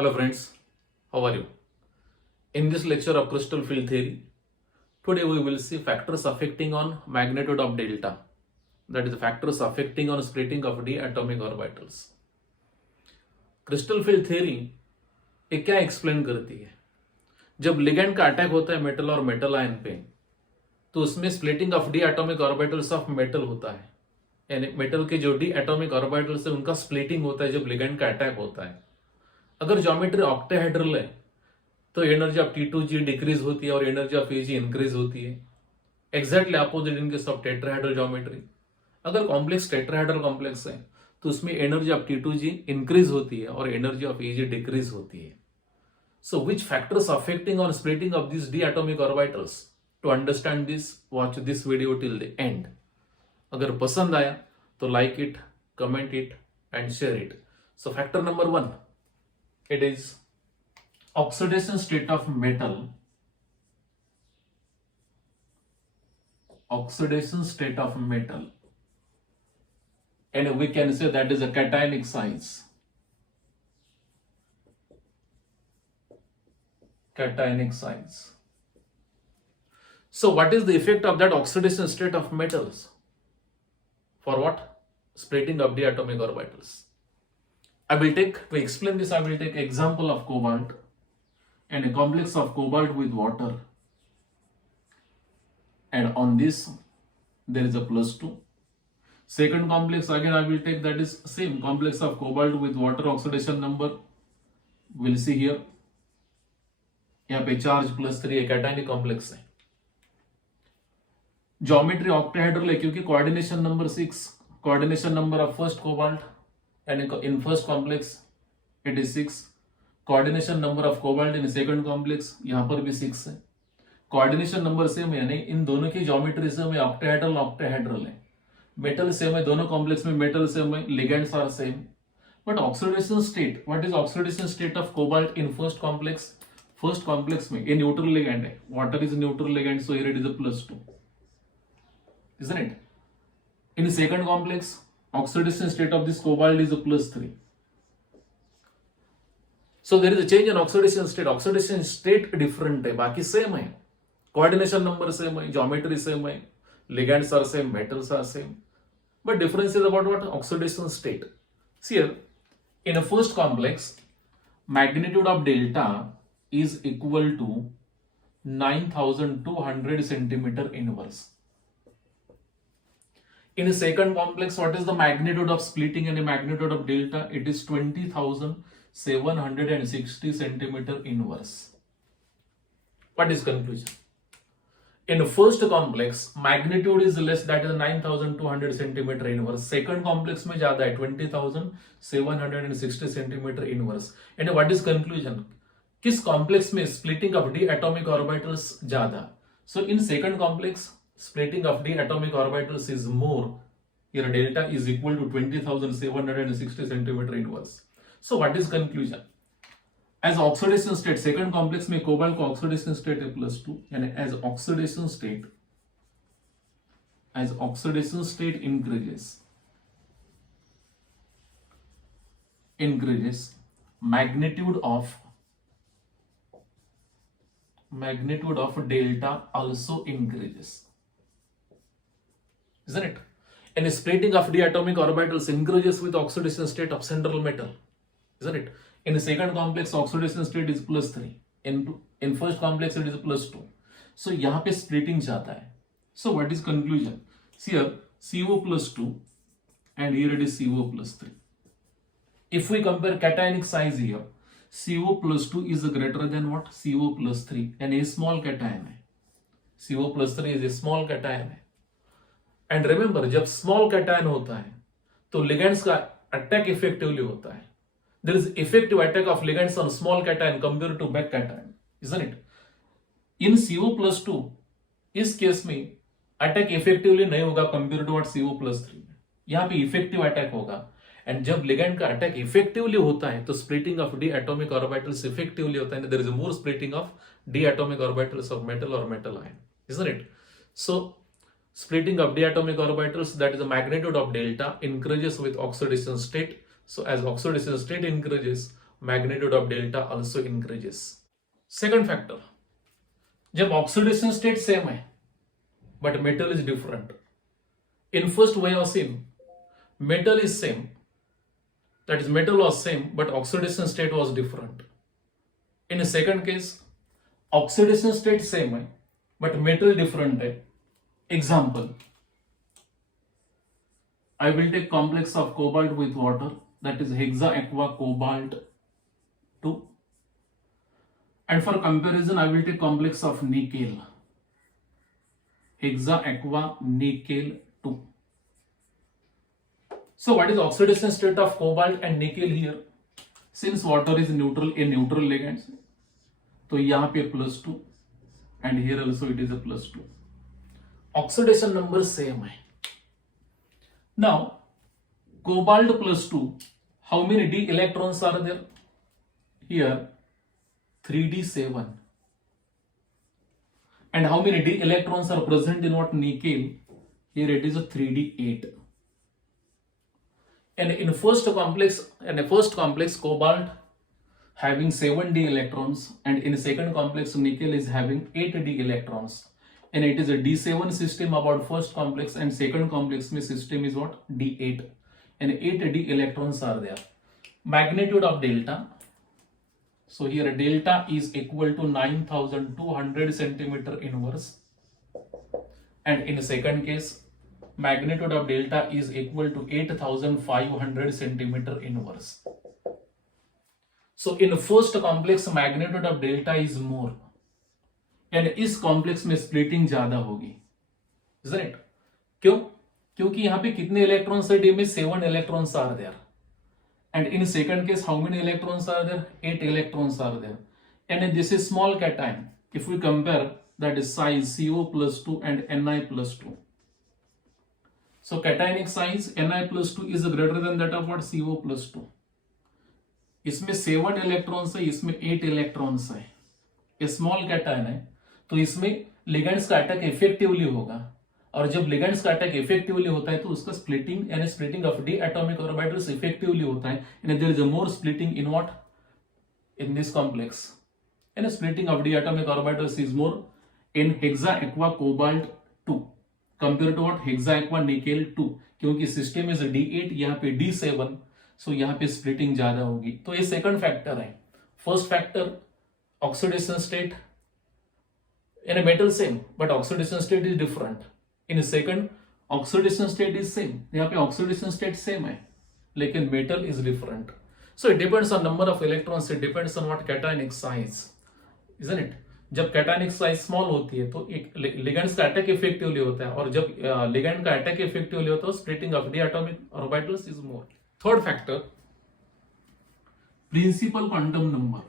Hello friends, how are you? In this lecture of crystal field theory, today we will see factors affecting on magnitude of delta. That is, factors affecting on splitting of d atomic orbitals. Crystal field theory ये क्या explain करती है? जब ligand का attack होता है metal और metal ion पे, तो उसमें splitting of d atomic orbitals of metal होता है, यानी मेटल के जो डी एटॉमिक ऑर्बिटल्स है उनका स्प्लिटिंग होता है जब लिगेंड का अटैक होता है. अगर ज्योमेट्री ऑक्टाहेड्रल है तो एनर्जी ऑफ T2G डिक्रीज होती है और एनर्जी ऑफ Ag इंक्रीज होती है. Exactly opposite in case of tetrahedral geometry. अगर कॉम्प्लेक्स टेट्राहेड्रल कॉम्प्लेक्स है तो उसमें एनर्जी ऑफ T2G इंक्रीज होती है और एनर्जी ऑफ Ag डिक्रीज होती है. So which factors affecting on splitting of this d atomic orbitals? To understand this, watch this video till the end. अगर पसंद आया तो like it, comment it and share it. So factor number 1, it is oxidation state of metal. Oxidation state of metal, and we can say that is a cationic size. Cationic size. So what is the effect of that oxidation state of metals? For what? Splitting of the atomic orbitals. To explain this, I will take example of cobalt and a complex of cobalt with water, and on this there is a +2. Second complex again I will take, that is same complex of cobalt with water, oxidation number we'll see here. यहाँ पे charge +3 एक cationic complex है. Geometry octahedral है क्योंकि coordination number 6, coordination number of first cobalt and in first complex it is 6. coordination number of cobalt in second complex यहाँ पर भी 6 है. coordination number सेम है, यानी इन दोनों की ज्योमेट्री सेम है, ऑक्टाहेड्रल है. मेटल सेम है, दोनों कॉम्प्लेक्स में मेटल सेम है, ligands are same. But oxidation state, what is oxidation state of cobalt in first complex? First complex में ये न्यूट्रल लिगेंड है, water is neutral ligand, so here it is a +2, isn't it? In second complex, oxidation state of this cobalt is a +3. So there is a change in oxidation state. Oxidation state different है, बाकी same है. Coordination number same है, geometry same है, ligands are same, metals are same. But difference is about what? Oxidation state. See here, in a first complex, magnitude of delta is equal to 9200 centimeter inverse. In a second complex, what is the magnitude of splitting and the magnitude of delta? It is 20,760 centimeter inverse. What is conclusion? In first complex, magnitude is less, that is 9,200 centimeter inverse. Second complex में ज़्यादा है, 20,760 centimeter inverse. And what is conclusion? किस complex में splitting of d atomic orbitals ज़्यादा? So in second complex, splitting of d atomic orbitals is more. Here delta is equal to 20,760 centimeter inverse. So what is conclusion? As oxidation state, second complex में cobalt को oxidation state है +2, यानी as oxidation state increases, magnitude of delta also increases. Isn't it? And splitting of d atomic orbitals increases with oxidation state of central metal. Isn't it? In the second complex, oxidation state is +3. In first complex, it is +2. So यहाँ पे splitting जाता है. So what is conclusion? See here, CO +2 and here it is CO +3. If we compare cationic size here, CO +2 is greater than what? CO +3, and a small cation है. CO +3 is a small cation है. And remember, जब small cation होता है तो ligands का attack effectively होता है. There is effective attack of ligands on small cation compare to back cation, isn't it? In CO+2 इस केस में अटैक इफेक्टिवली नहीं होगा कंपेयर टू व्हाट CO+3. यहां पे इफेक्टिव अटैक होगा. एंड जब लिगेंड का अटैक इफेक्टिवली होता है तो splitting of d atomic orbitals effectively होता है. There is more splitting of d atomic orbitals of metal और metal ion, isn't it? So splitting of d atomic orbitals, that is the magnitude of delta, increases with oxidation state. So as oxidation state increases, magnitude of delta also increases. Second factor, जब oxidation state same है but metal is different. In first way of same, metal is same, that is metal was same but oxidation state was different. In the second case, oxidation state same है but metal different है. Example, I will take complex of cobalt with water, that is hexa aqua cobalt 2, and for comparison I will take complex of nickel, hexa aqua nickel 2. So what is oxidation state of cobalt and nickel here? Since water is neutral, a neutral ligand, तो यहाँ पे +2 and here also it is a +2. Oxidation number same है. Now cobalt +2, how many d electrons are there? Here 3d7. And how many d electrons are present in what? Nickel. Here it is a 3d8. And in first complex cobalt having 7d electrons, and in second complex nickel is having 8d electrons, and it is a d7 system about first complex, and second complex system is what? d8, and 8d electrons are there. Magnitude of delta, so here delta is equal to 9200 centimeter inverse, and in second case magnitude of delta is equal to 8500 centimeter inverse. So in first complex magnitude of delta is more, and इस complex में splitting ज्यादा होगी, isn't it? क्यों? क्योंकि यहाँ पे कितने electrons है? डी में 7 electrons are there, and in second case how many electrons are there? 8 electrons are there, and this is small cation. If we compare, that is size CO+2 and Ni+2. So cationic size Ni+2 is greater than that of what? CO+2. इसमें 7 electrons है, इसमें 8 electrons है, small cation है, तो इसमें ligands का attack effectively होगा, और जब लिगेंड्स का अटैक इफेक्टिवली होता है तो उसका स्प्लिटिंग यानी splitting of d atomic orbitals effectively होता है, यानी there is a more splitting in what? In this complex, यानी splitting of d atomic orbitals is more in hexa aqua cobalt 2 compare to what? Hexa aqua nickel 2, क्योंकि system is d8, यहाँ पे d7, सो यहाँ पे splitting ज्यादा होगी. तो ये सेकंड फैक्टर है. फर्स्ट फैक्टर ऑक्सीडेशन स्टेट, यानी metal same but oxidation state is different. In second oxidation state is same, यहाँ पे ऑक्सीडेशन स्टेट सेम है लेकिन metal is different. So it depends on number of electrons, it depends on what? Cationic size, isn't it? जब cationic size small होती है तो एक ligands का अटैक इफेक्टिवली होता है, और जब लिगेंड का अटैक इफेक्टिवली होता है splitting of d atomic orbitals is more. Third factor, principal quantum number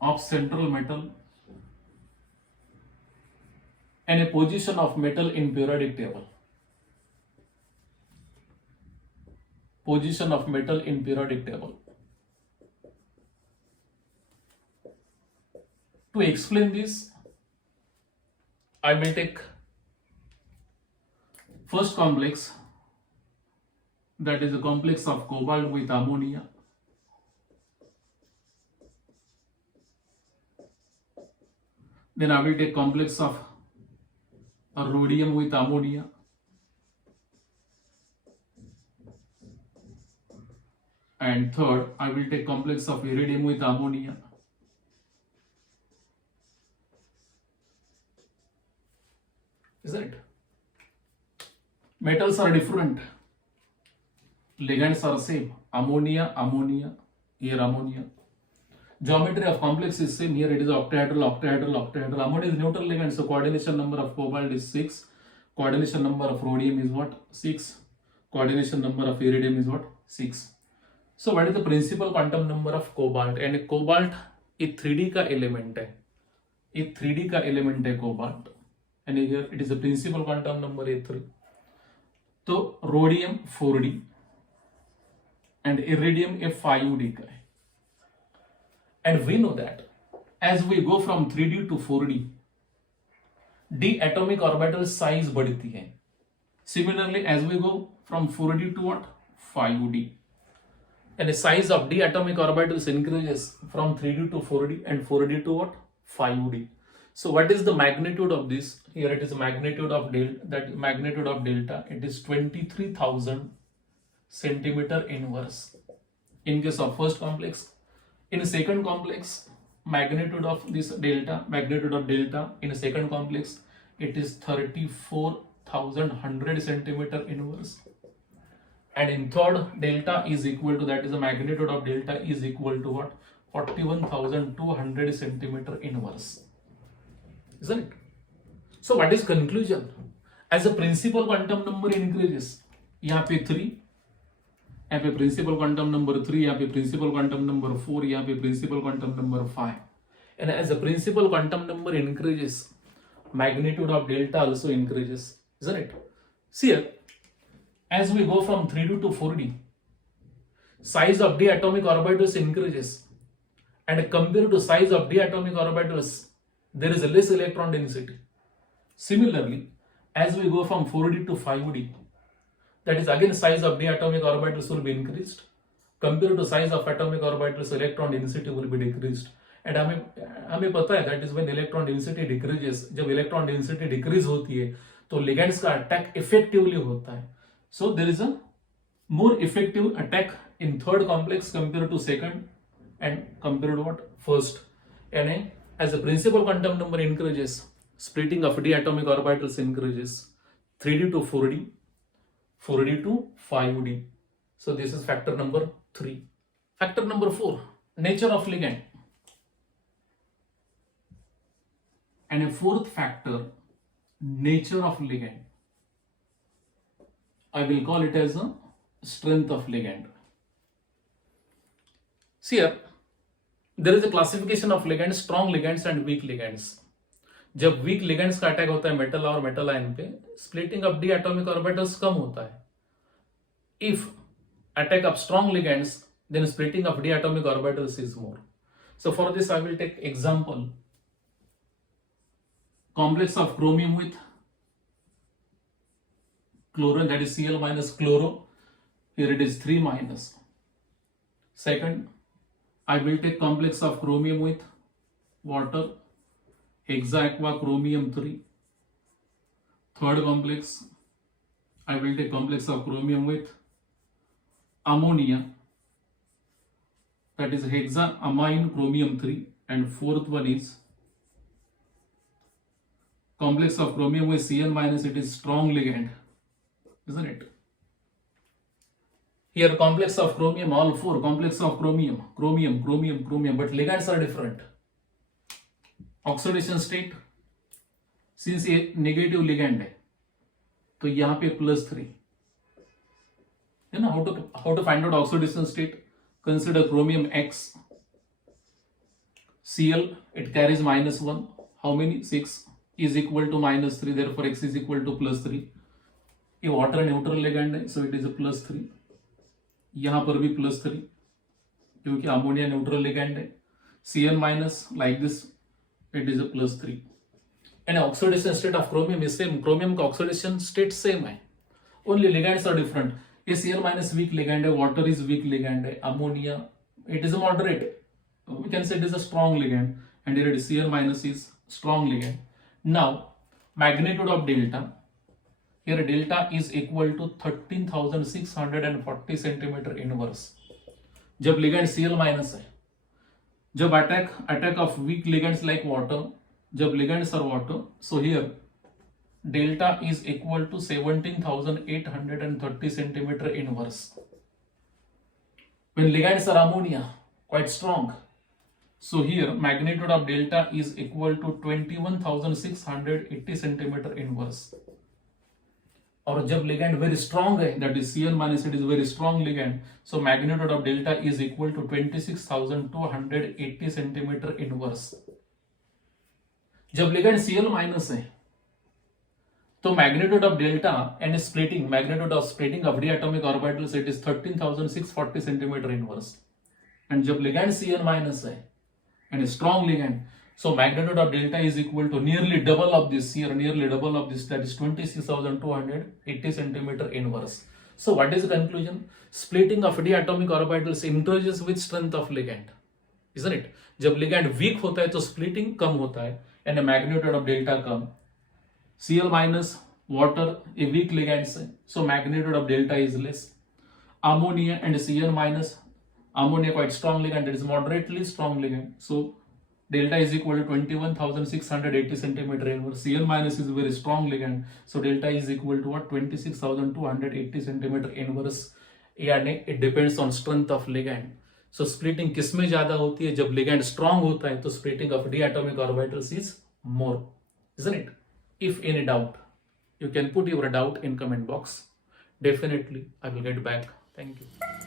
of central metal and a position of metal in periodic table. Position of metal in periodic table. To explain this, I will take first complex, that is a complex of cobalt with ammonia, then I will take complex of rhodium with ammonia, and third I will take complex of iridium with ammonia, is it? Metals are different, ligands are same, ammonia, here ammonia. Geometry of complex is same, here it is octahedral. Ammonia is neutral ligand, so coordination number of cobalt is 6, coordination number of rhodium is what? 6, coordination number of iridium is what? 6. So what is the principal quantum number of cobalt? And cobalt ये 3D का element है, ये 3D का element है cobalt, and here it is the principal quantum number A3. तो rhodium 4D and iridium a 5D का है. And we know that as we go from 3D to 4D, d atomic orbital size बढ़ती है. Similarly, as we go from 4D to what? 5D. and the size of d atomic orbitals increases from 3d to 4d and 4d to what? 5d. So what is the magnitude of this? Here it is magnitude of delta, it is 23,000 centimeter inverse in case of first complex. In second complex, magnitude of delta in second complex, it is 34,100 centimeter inverse. And in third, delta is equal to, that is the magnitude of delta is equal to what? 41,200 centimeter inverse. Isn't it? So what is conclusion? As the principal quantum number increases, यहाँ पे 3, यहाँ पे principal quantum number 3, यहाँ पे principal quantum number 4, यहाँ पे principal quantum number 5. And as the principal quantum number increases, magnitude of delta also increases, isn't it? See here, as we go from 3D to 4D, size of d atomic orbitals increases, and compared to size of d atomic orbitals, there is a less electron density. Similarly, as we go from 4D to 5D, that is again size of d atomic orbitals will be increased. Compared to size of atomic orbitals, electron density will be decreased. And हमें पता है that is when electron density decreases. जब electron density decrease होती है, तो ligands का attack effectively होता है. So there is a more effective attack in third complex compared to second and compared to what? First. And as the principal quantum number increases, splitting of d atomic orbitals increases, 3d to 4d, 4d to 5d. So this is factor number 3. Factor number 4, nature of ligand. And a fourth factor, nature of ligand. I will call it as a strength of ligand. See here, there is a classification of ligands, strong ligands and weak ligands. जब weak ligands का attack होता है metal और metal ion पे, splitting of d atomic orbitals कम होता है. If attack of strong ligands, then splitting of d atomic orbitals is more. So for this I will take example. Complex of chromium with chloro, that is Cl minus chloro. Here it is 3 minus. Second, I will take complex of chromium with water, hexaaqua chromium 3. Third complex, I will take complex of chromium with ammonia, that is hexaamine chromium 3. And fourth one is complex of chromium with Cl minus, it is strong ligand, isn't it? Here complex of chromium, all four complex of chromium, but ligands are different. Oxidation state, since ये negative ligand है, तो यहाँ पे +3. You know how to find out oxidation state? Consider chromium X, Cl, it carries -1. How many? 6 is equal to -3. Therefore, X is equal to +3. ये water neutral ligand है, so it is a +3. यहाँ पर भी +3 क्योंकि ammonia neutral ligand है. Cl minus like this, it is a +3. And oxidation state of chromium is same. Chromium का oxidation state same है. Only ligands are different. ये Cl minus weak ligand है, water is weak ligand है, ammonia it is a moderate. We can say it is a strong ligand, and here it is Cl minus is strong ligand. Now magnitude of delta. Here delta is equal to 13,640 centimeter inverse. जब ligand Cl minus है, जब attack of weak ligands like water, जब ligands are water, so here delta is equal to 17,830 centimeter inverse. When ligands are ammonia, quite strong, so here magnitude of delta is equal to 21,680 centimeter inverse. और जब ligand very strong है, that is Cl minus, it is very strong ligand, so magnitude of delta is equal to 26,280 centimeter inverse. जब ligand Cl minus है, तो magnitude of delta and magnitude of splitting of d atomic orbitals, it is 13,640 centimeter inverse. And जब ligand Cl minus है and a strong ligand, so magnitude of delta is equal to nearly double of this here, that is 26,280 centimeter inverse. So what is the conclusion? Splitting of d atomic orbitals increases with strength of ligand, isn't it? जब ligand weak होता है तो splitting कम होता है and a magnitude of delta come. Cl minus water a weak ligand से, so magnitude of delta is less. Ammonia and Cl minus, ammonia quite strong ligand, it is moderately strong ligand, so delta is equal to 21,680 centimeter inverse. Cl minus is very strong ligand, so delta is equal to what? 26,280 centimeter inverse. यानी it depends on strength of ligand. So splitting किसमें ज्यादा होती है? जब ligand strong होता है तो splitting of d atomic orbitals is more, isn't it? If any doubt, you can put your doubt in comment box. Definitely I will get back. Thank you.